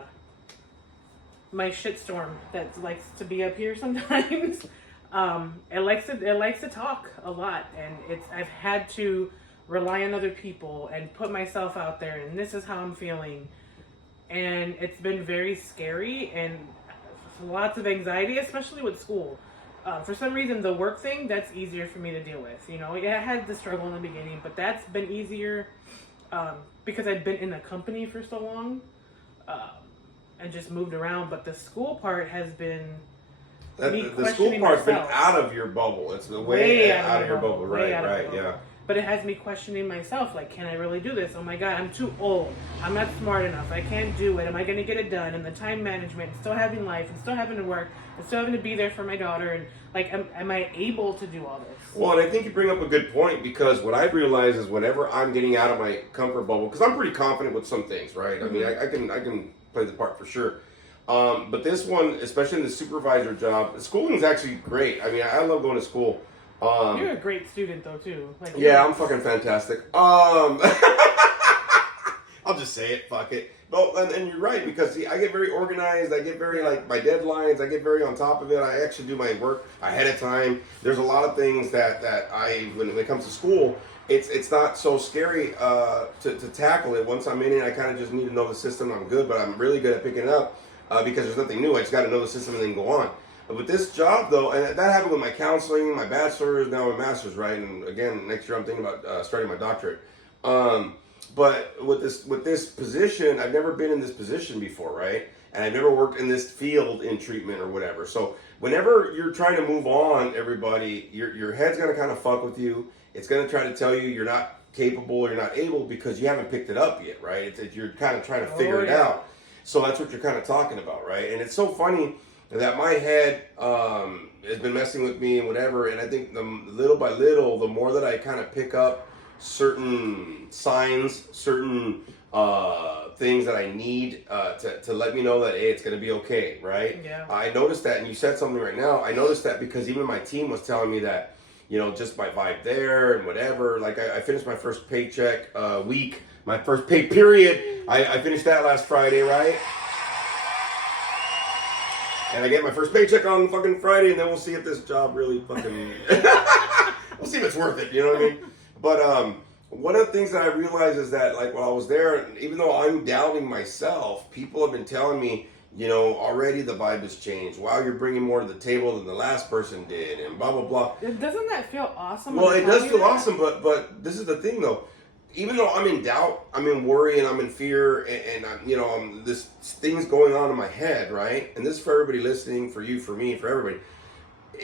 shitstorm that likes to be up here sometimes. It likes to talk a lot, and I've had to rely on other people and put myself out there, and this is how I'm feeling, and it's been very scary and lots of anxiety, especially with school. For some reason, the work thing, that's easier for me to deal with. You know, yeah, I had the struggle in the beginning, but that's been easier because I've been in the company for so long and just moved around. But the school part has been the school part's been out of your bubble. It's the way out of your bubble. Right, yeah. But it has me questioning myself, like, can I really do this? Oh my God, I'm too old. I'm not smart enough. I can't do it. Am I going to get it done? And the time management, and still having life, and still having to work, and still having to be there for my daughter. And, like, am I able to do all this? Well, and I think you bring up a good point, because what I've realized is whenever I'm getting out of my comfort bubble, because I'm pretty confident with some things, right? Mm-hmm. I mean, I can play the part for sure. But this one, especially in the supervisor job, schooling is actually great. I mean, I love going to school. You're a great student, though, too. Like, yeah, I'm fucking fantastic. I'll just say it, fuck it. No, and you're right, because see, I get very organized. I get very, like, my deadlines, I get very on top of it. I actually do my work ahead of time. There's a lot of things that when it comes to school, it's not so scary to tackle it. Once I'm in it, I kind of just need to know the system. I'm good, but I'm really good at picking it up because there's nothing new. I just got to know the system and then go on. But with this job, though, and that happened with my counseling, my bachelor's, now my master's, right? And again, next year I'm thinking about starting my doctorate. But with this position, I've never been in this position before, right? And I've never worked in this field in treatment or whatever. So whenever you're trying to move on, everybody, your head's going to kind of fuck with you. It's going to try to tell you you're not capable or you're not able because you haven't picked it up yet, right? You're kind of trying to figure it out. So that's what you're kind of talking about, right? And it's so funny that my head has been messing with me and whatever, and I think little by little, the more that I kind of pick up certain signs, certain things that I need to let me know that, hey, it's going to be okay, right? Yeah. I noticed that, and you said something right now. I noticed that because even my team was telling me that, you know, just my vibe there and whatever. Like, I finished my first paycheck week, my first pay period. I finished that last Friday, right? And I get my first paycheck on fucking Friday, and then we'll see if this job really fucking... we'll see if it's worth it, you know what I mean? But one of the things that I realized is that, like, while I was there, even though I'm doubting myself, people have been telling me, you know, already the vibe has changed. Wow, you're bringing more to the table than the last person did, and blah, blah, blah. Doesn't that feel awesome? Well, it does feel awesome, but this is the thing, though. Even though I'm in doubt, I'm in worry, and I'm in fear, and I'm, you know, this thing's going on in my head, right? And this is for everybody listening, for you, for me, for everybody.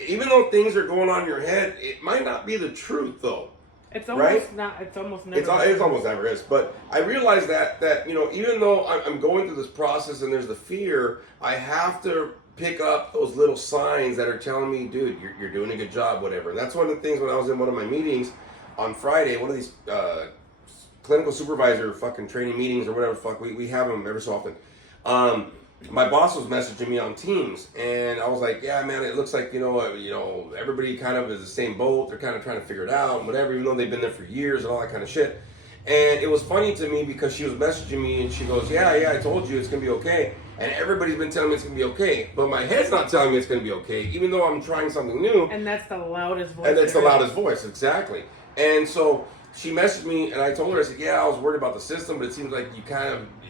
Even though things are going on in your head, it might not be the truth, though. It's almost not. It's almost never. It's almost never is. But I realize that you know, even though I'm going through this process and there's the fear, I have to pick up those little signs that are telling me, dude, you're doing a good job, whatever. And that's one of the things when I was in one of my meetings on Friday, one of these clinical supervisor fucking training meetings or whatever the fuck, we have them every so often. my boss was messaging me on Teams, and I was like, yeah, man, it looks like, everybody kind of is the same boat. They're kind of trying to figure it out and whatever, even though they've been there for years and all that kind of shit. And it was funny to me because she was messaging me and she goes, yeah, I told you it's going to be okay. And everybody's been telling me it's going to be okay. But my head's not telling me it's going to be okay, even though I'm trying something new. And that's the loudest voice. And that's the loudest voice, exactly. And so she messaged me and I told her, I said, yeah, I was worried about the system, but it seems like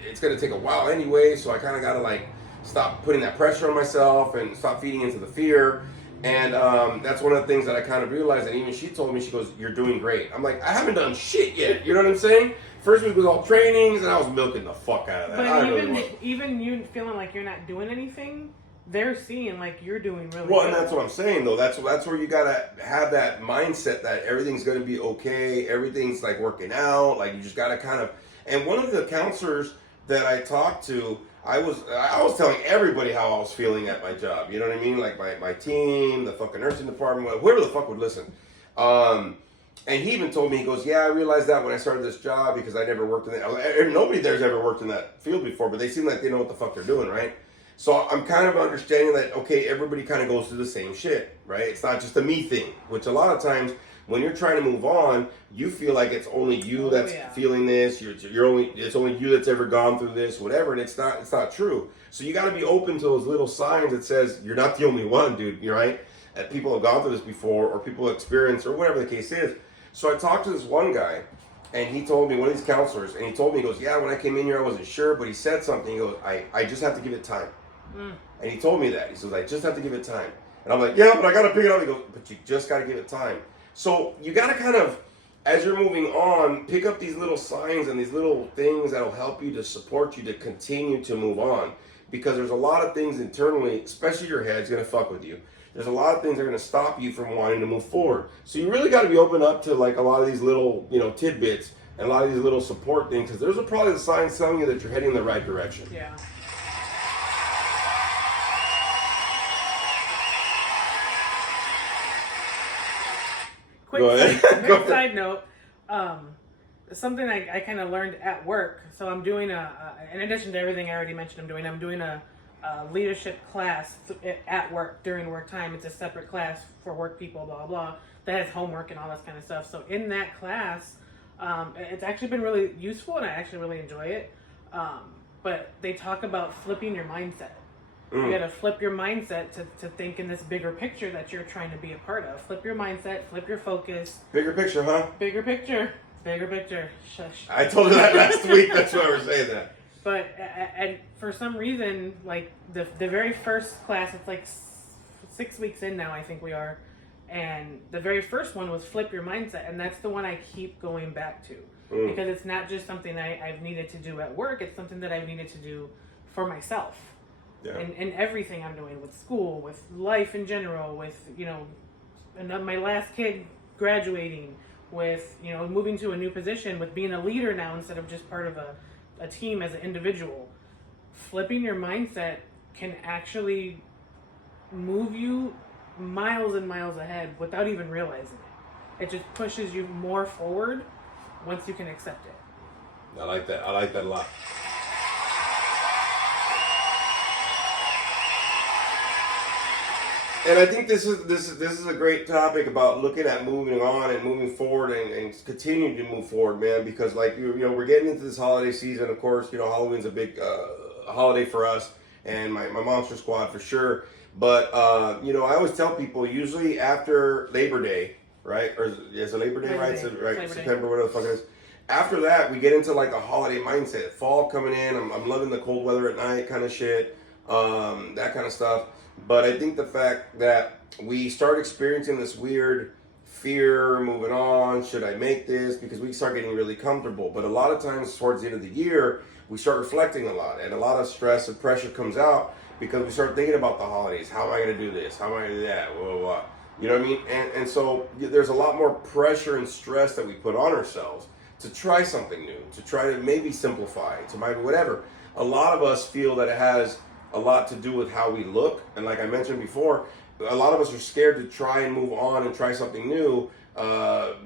it's going to take a while anyway. So I kind of got to stop putting that pressure on myself and stop feeding into the fear. And that's one of the things that I kind of realized. And even she told me, she goes, you're doing great. I'm like, I haven't done shit yet. You know what I'm saying? First week was all trainings, and I was milking the fuck out of that. But even you feeling like you're not doing anything, they're seeing like you're doing really well. good. And that's what I'm saying, though. That's where you gotta have that mindset that everything's gonna be okay. Everything's working out. Like you just gotta kind of. And one of the counselors that I talked to, I was telling everybody how I was feeling at my job. You know what I mean? Like my team, the fucking nursing department, whoever the fuck would listen. And he even told me, he goes, yeah, I realized that when I started this job because I never worked in that. Nobody there's ever worked in that field before, but they seem like they know what the fuck they're doing, right? So I'm kind of understanding that, okay, everybody kind of goes through the same shit, right? It's not just a me thing, which a lot of times when you're trying to move on, you feel like it's only you that's feeling this. It's only you that's ever gone through this, whatever, and it's not true. So you got to be open to those little signs that says you're not the only one, dude. You're right. That people have gone through this before, or people experience, or whatever the case is. So I talked to this one guy, and he told me, one of these counselors, and he told me, he goes, yeah, when I came in here, I wasn't sure, but he said something. He goes, I just have to give it time. And he told me that. He says, I just have to give it time. And I'm like, yeah, but I got to pick it up. He goes, but you just got to give it time. So you got to kind of, as you're moving on, pick up these little signs and these little things that'll help you to support you to continue to move on. Because there's a lot of things internally, especially your head's going to fuck with you. There's a lot of things that are going to stop you from wanting to move forward. So you really got to be open up to a lot of these little, tidbits and a lot of these little support things, because those are probably the signs telling you that you're heading in the right direction. Yeah. Quick side note, something I kind of learned at work. So I'm doing in addition to everything I already mentioned, I'm doing a leadership class at work during work time. It's a separate class for work people, blah, blah, that has homework and all that kind of stuff. So in that class, it's actually been really useful and I actually really enjoy it. But they talk about flipping your mindset. You got to flip your mindset to think in this bigger picture that you're trying to be a part of. Flip your mindset, flip your focus. Bigger picture, huh? Bigger picture. Bigger picture. Shush. I told her that last week. That's why we're saying that. But and for some reason, the very first class, it's 6 weeks in now, I think we are. And the very first one was flip your mindset. And that's the one I keep going back to. Because it's not just something I've needed to do at work. It's something that I've needed to do for myself. Yeah. And everything I'm doing with school, with life in general, with, and my last kid graduating, with, moving to a new position, with being a leader now instead of just part of a team as an individual. Flipping your mindset can actually move you miles and miles ahead without even realizing it. It just pushes you more forward once you can accept it. I like that. I like that a lot. And I think this is a great topic about looking at moving on and moving forward and continuing to move forward, man. Because we're getting into this holiday season. Of course, Halloween's a big holiday for us and my Monster Squad for sure. But I always tell people usually after Labor Day, right? Or is it Labor Day, right? So, right, Labor September, Day. whatever the fuck it is. After that, we get into a holiday mindset. Fall coming in. I'm loving the cold weather at night kind of shit. That kind of stuff. But I think the fact that we start experiencing this weird fear, moving on, should I make this? Because we start getting really comfortable. But a lot of times towards the end of the year, we start reflecting a lot. And a lot of stress and pressure comes out because we start thinking about the holidays. How am I going to do this? How am I going to do that? Blah, blah, blah. You know what I mean? And so there's a lot more pressure and stress that we put on ourselves to try something new, to try to maybe simplify, to maybe whatever. A lot of us feel that it has a lot to do with how we look, and like I mentioned before, a lot of us are scared to try and move on and try something new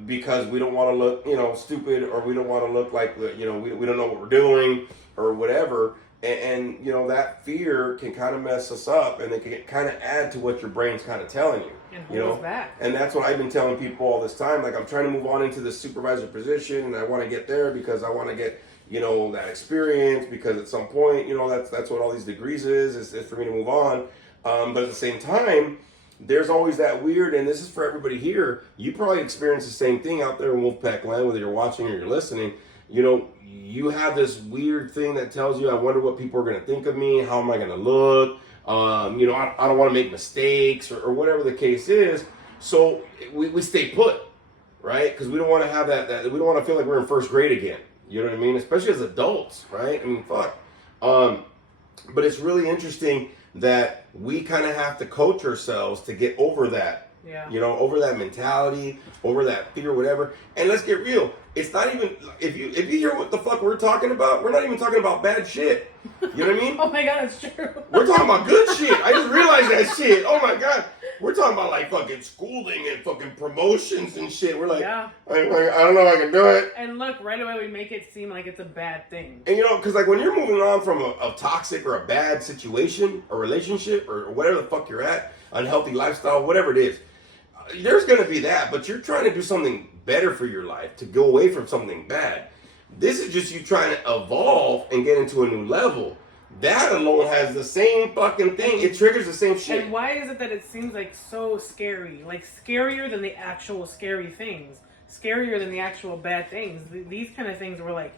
because we don't want to look, stupid, or we don't want to look like we don't know what we're doing or whatever. And you know, that fear can kind of mess us up, and it can kind of add to what your brain's kind of telling you. And You hold know, us back. and that's what I've been telling people all this time. Like, I'm trying to move on into the supervisor position, and I want to get there because I want to get, you know, that experience. Because at some point, you know, that's what all these degrees is for me to move on. But at the same time, there's always that weird, and this is for everybody here. You probably experience the same thing out there in Wolfpack Land, whether you're watching or you're listening. You know, you have this weird thing that tells you, I wonder what people are going to think of me. How am I going to look? You know, I don't want to make mistakes or whatever the case is. So we stay put, right? Because we don't want to have that we don't want to feel like we're in first grade again. You know what I mean? Especially as adults, right? I mean, fuck. But it's really interesting that we kind of have to coach ourselves to get over that. Yeah. You know, over that mentality, over that fear, whatever. And let's get real. It's not even, if you hear what the fuck we're talking about, we're not even talking about bad shit. You know what I mean? Oh my God, it's true. We're talking about good shit. I just realized that shit. Oh my God. We're talking about like fucking schooling and fucking promotions and shit. We're like, Yeah. I don't know if I can do it. And look, right away we make it seem like it's a bad thing. And you know, because like when you're moving on from a toxic or a bad situation, a relationship, or whatever the fuck you're at, unhealthy lifestyle, whatever it is, there's going to be that, but you're trying to do something better for your life, to go away from something bad. This is just you trying to evolve and get into a new level. That alone has the same fucking thing. It triggers the same shit. And why is it that it seems like so scary? Like scarier than the actual scary things. Scarier than the actual bad things. These kind of things were like,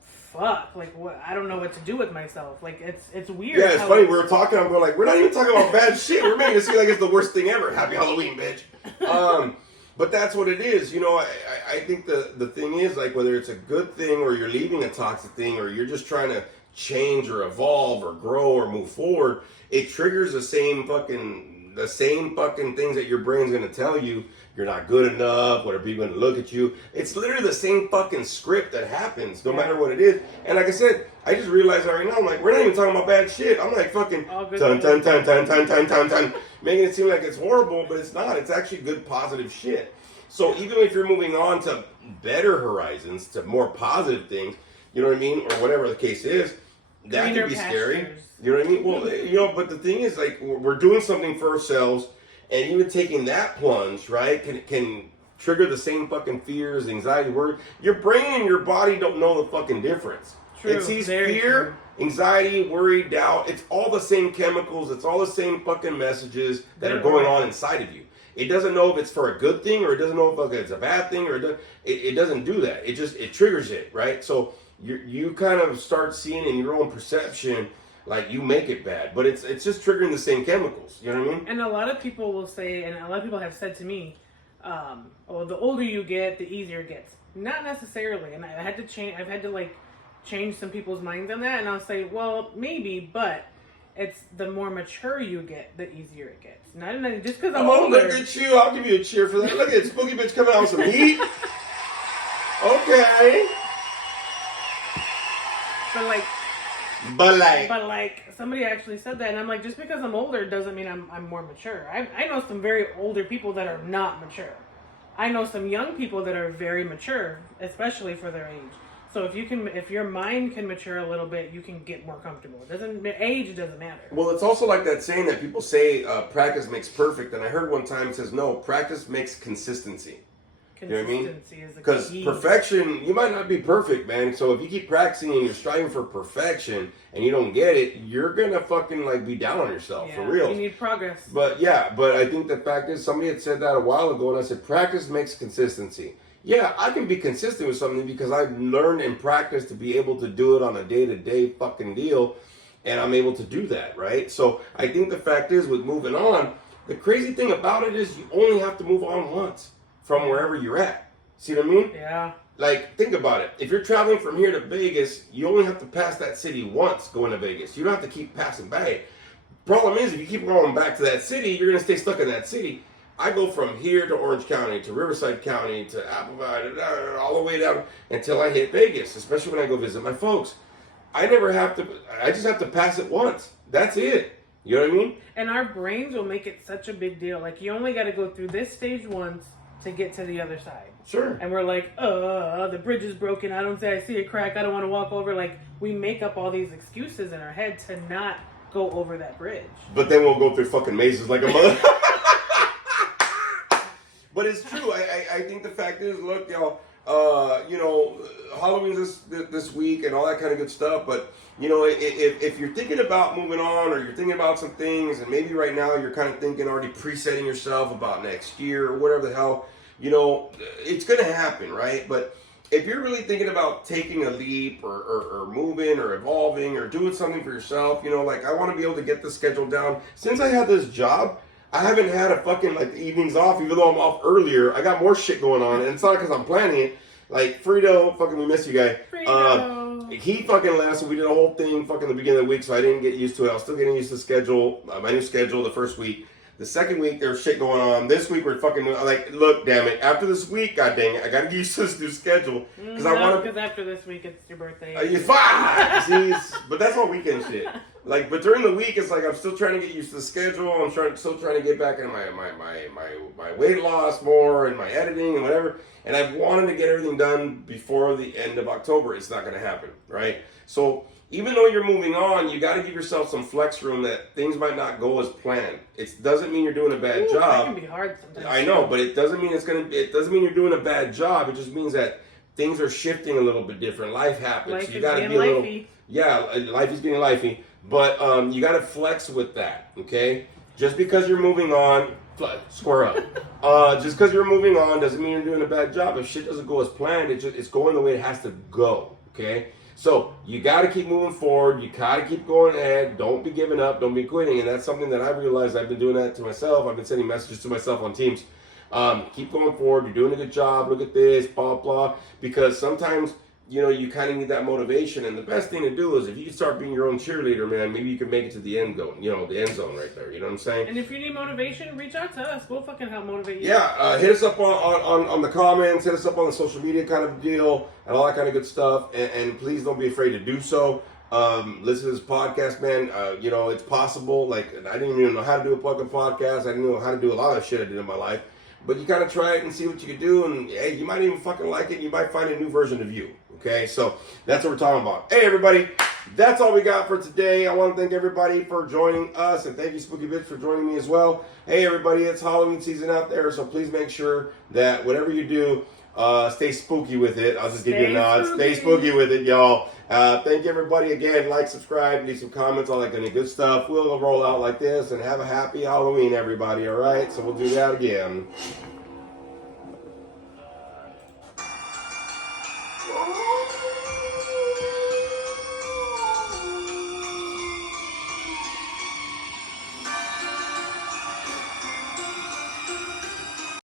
fuck, like what? I don't know what to do with myself. Like it's weird. Yeah, it's funny. We were talking. I'm going like, we're not even talking about bad shit. We're making it seem like it's the worst thing ever. Happy Halloween, bitch. But that's what it is. You know, I think the thing is like whether it's a good thing or you're leaving a toxic thing or you're just trying to change or evolve or grow or move forward, it triggers the same fucking things that your brain's gonna tell you. You're not good enough. What are people going to look at you? It's literally the same fucking script that happens, no matter what it is. And like I said, I just realized that right now. I'm like, we're not even talking about bad shit. I'm like fucking ton, making it seem like it's horrible, but it's not. It's actually good, positive shit. So even if you're moving on to better horizons, to more positive things, you know what I mean, or whatever the case is, that Greener could be scary. pastures. You know what I mean? Well, you know, but the thing is, like, we're doing something for ourselves. And even taking that plunge, right, can trigger the same fucking fears, anxiety, worry. Your brain and your body don't know the fucking difference. True, It sees very fear, anxiety, worry, doubt. It's all the same chemicals. It's all the same fucking messages that are going on inside of you. It doesn't know if it's for a good thing or it doesn't know if it's a bad thing or it doesn't do that. It triggers it, right? So you kind of start seeing in your own perception like you make it bad, but it's just triggering the same chemicals. You know what I mean? And a lot of people will say, and a lot of people have said to me, "Oh, the older you get, the easier it gets." Not necessarily, and I had to change. I've had to like change some people's minds on that, and I'll say, well, maybe, but it's the more mature you get, the easier it gets. Not just because I'm older. Look at you! I'll give you a cheer for that. Look at Spooky Bitch coming out with some heat. Okay. But like somebody actually said that, and I'm like, just because I'm older doesn't mean I'm more mature. I know some very older people that are not mature. I know some young people that are very mature, especially for their age. So if your mind can mature a little bit, you can get more comfortable. Age doesn't matter. Well, it's also like that saying that people say practice makes perfect, and I heard one time it says no, practice makes consistency. You know what I mean? Consistency is the Because key. perfection, you might not be perfect, man. So if you keep practicing and you're striving for perfection and you don't get it, you're gonna fucking like be down on yourself for real. You need progress. But I think the fact is somebody had said that a while ago, and I said practice makes consistency. Yeah, I can be consistent with something because I've learned and practiced to be able to do it on a day-to-day fucking deal, and I'm able to do that, right? So I think the fact is with moving on, the crazy thing about it is you only have to move on once from wherever you're at. See what I mean? Yeah. Like, think about it. If you're traveling from here to Vegas, you only have to pass that city once going to Vegas. You don't have to keep passing by. Problem is, if you keep going back to that city, you're going to stay stuck in that city. I go from here to Orange County, to Riverside County, to Apple Valley, all the way down until I hit Vegas, especially when I go visit my folks. I just have to pass it once. That's it. You know what I mean? And our brains will make it such a big deal. Like, you only got to go through this stage once, to get to the other side. Sure. And we're like, the bridge is broken. I see a crack. I don't want to walk over. Like, we make up all these excuses in our head to not go over that bridge. But then we'll go through fucking mazes like a mother. But it's true. I think the fact is, look, y'all, you know, Halloween's this week and all that kind of good stuff. But, you know, if you're thinking about moving on, or you're thinking about some things, and maybe right now you're kind of thinking, already presetting yourself about next year or whatever the hell, you know, it's going to happen, right? But if you're really thinking about taking a leap or moving or evolving or doing something for yourself, you know, like, I want to be able to get the schedule down. Since I had this job, I haven't had a fucking, like, evenings off, even though I'm off earlier. I got more shit going on, and it's not because I'm planning it. Like, Frito, fucking, we miss you, guy. He fucking left, so we did a whole thing fucking the beginning of the week, so I didn't get used to it. I was still getting used to the schedule, my new schedule the first week. The second week, there's shit going on. This week, we're fucking, like, look, damn it. After this week, god dang it, I gotta get used to this new schedule. Because after this week, it's your birthday. You're fine! See, but that's all weekend shit. Like, but during the week, it's like I'm still trying to get used to the schedule. I'm still trying to get back into my weight loss more and my editing and whatever. And I've wanted to get everything done before the end of October. It's not going to happen, right? So even though you're moving on, you got to give yourself some flex room that things might not go as planned. It doesn't mean you're doing a bad job. That can be hard sometimes. I know, but it doesn't mean it doesn't mean you're doing a bad job. It just means that things are shifting a little bit different. Life happens. Life so you is got to getting be a little. lifey. Yeah, life is getting lifey. But you got to flex with that, okay? Just because you're moving on, square up. Just because you're moving on doesn't mean you're doing a bad job. If shit doesn't go as planned, it's going the way it has to go, okay? So you got to keep moving forward. You got to keep going ahead. Don't be giving up. Don't be quitting. And that's something that I've realized. I've been doing that to myself. I've been sending messages to myself on Teams. Keep going forward. You're doing a good job. Look at this, blah, blah. Because sometimes, you know, you kind of need that motivation. And the best thing to do is if you can start being your own cheerleader, man, maybe you can make it to the end zone, you know, the end zone right there. You know what I'm saying? And if you need motivation, reach out to us. We'll fucking help motivate you. Yeah, hit us up on the comments, hit us up on the social media kind of deal, and all that kind of good stuff. And please don't be afraid to do so. Listen to this podcast, man. You know, it's possible. Like, I didn't even know how to do a fucking podcast. I didn't know how to do a lot of shit I did in my life. But you gotta try it and see what you can do, and hey, you might even fucking like it. You might find a new version of you. Okay, so that's what we're talking about. Hey, everybody, that's all we got for today. I want to thank everybody for joining us, and thank you, Spooky Bitch, for joining me as well. Hey, everybody, it's Halloween season out there, so please make sure that whatever you do, stay spooky with it. I'll just give you a nod. Stay spooky with it, y'all. Thank you, everybody. Again, like, subscribe, leave some comments, all that kind of good stuff. We'll roll out like this, and have a happy Halloween, everybody, all right? So we'll do that again.